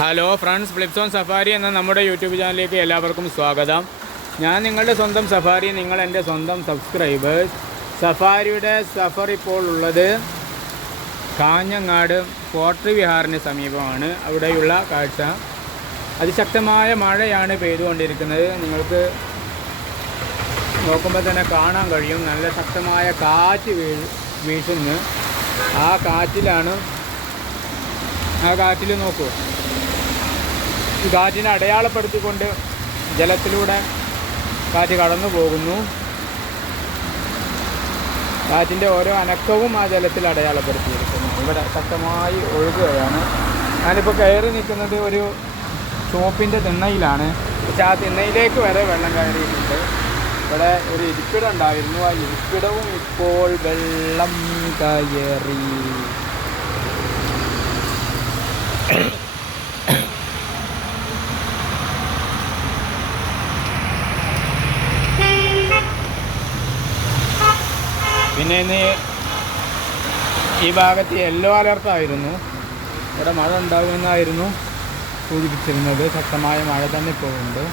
Hello friends, flips on safari എന്ന നമ്മുടെ YouTube ചാനലിലേക്ക് എല്ലാവർക്കും സ്വാഗതം. ഞാൻ നിങ്ങളുടെ സ്വന്തം സഫാരി, നിങ്ങൾ എൻ്റെ സ്വന്തം സബ്സ്ക്രൈബേഴ്സ്. സഫാരിയുടെ സഫർ ഇപ്പോൾ ഉള്ളത് കാഞ്ഞങ്ങാട് പോട്രി വിഹാറിന് സമീപമാണ്. അവിടെയുള്ള കാഴ്ച, അതിശക്തമായ മഴയാണ് പെയ്തുകൊണ്ടിരിക്കുന്നത്. നിങ്ങൾക്ക് നോക്കുമ്പോൾ തന്നെ കാണാൻ കഴിയും. നല്ല ശക്തമായ കാറ്റ് വീശുന്നു. ആ കാറ്റിൽ നോക്കൂ, ഈ കാറ്റിനെ അടയാളപ്പെടുത്തിക്കൊണ്ട് ജലത്തിലൂടെ കാറ്റ് കടന്നു പോകുന്നു. കാറ്റിൻ്റെ ഓരോ അനക്കവും ആ ജലത്തിൽ അടയാളപ്പെടുത്തിയിരിക്കുന്നു. ഇവിടെ ശക്തമായി ഒഴുകുകയാണ്. ഞാനിപ്പോൾ കയറി നിൽക്കുന്നത് ഒരു ഷോപ്പിൻ്റെ തിണ്ണയിലാണ്. പക്ഷെ ആ തിണ്ണയിലേക്ക് വരെ വെള്ളം കയറിയിട്ടുണ്ട്. ഇവിടെ ഒരു ഇരിപ്പിടം ഉണ്ടായിരുന്നു. ആ ഇരിപ്പിടവും ഇപ്പോൾ വെള്ളം കയറി. പിന്നെ ഇന്ന് ഈ ഭാഗത്ത് യെല്ലോ അലർട്ടായിരുന്നു. ഇവിടെ മഴ ഉണ്ടാകുമെന്നായിരുന്നു സൂചിപ്പിച്ചിരുന്നത്. ശക്തമായ മഴ തന്നെ ഇപ്പോൾ ഉണ്ട്.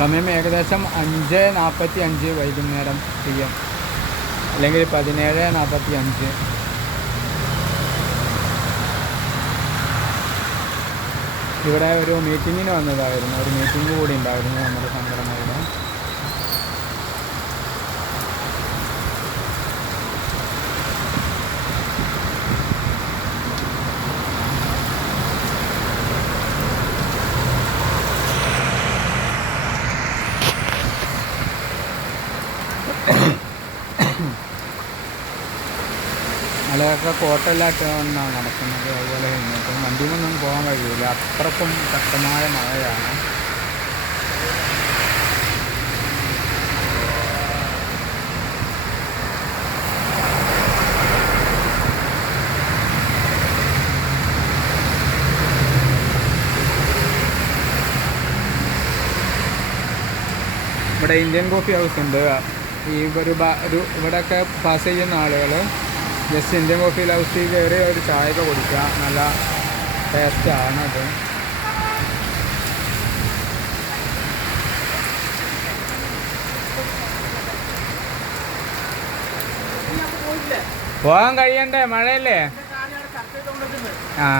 സമയം ഏകദേശം 5:45 വൈകുന്നേരം PM, അല്ലെങ്കിൽ 17:45. ഇവിടെ ഒരു മീറ്റിങ്ങിന് വന്നതായിരുന്നു. ഒരു മീറ്റിംഗ് കൂടി ഉണ്ടായിരുന്നു നമ്മുടെ സംഘടനയുടെ. മലയാള കോട്ടെല്ലാട്ടാണ് നടക്കുന്നത്. അതുപോലെ കഴിഞ്ഞിട്ട് വണ്ടിയിലൊന്നും പോകാൻ കഴിയില്ല, അത്രക്കും ശക്തമായ മഴയാണ്. ഇവിടെ ഇന്ത്യൻ കോഫി ഹൗസ് ഉണ്ട്. ഈ ഇവിടെയൊക്കെ പാസ് ചെയ്യുന്ന ആളുകൾ ജസ്റ്റ് ഇന്ത്യൻ കോഫി ഹൗസിൽ കയറി ഒരു ചായയൊക്കെ കുടിക്കുക. നല്ല ടേസ്റ്റാണത്. പോകാൻ കഴിയണ്ടേ, മഴയല്ലേ. ആ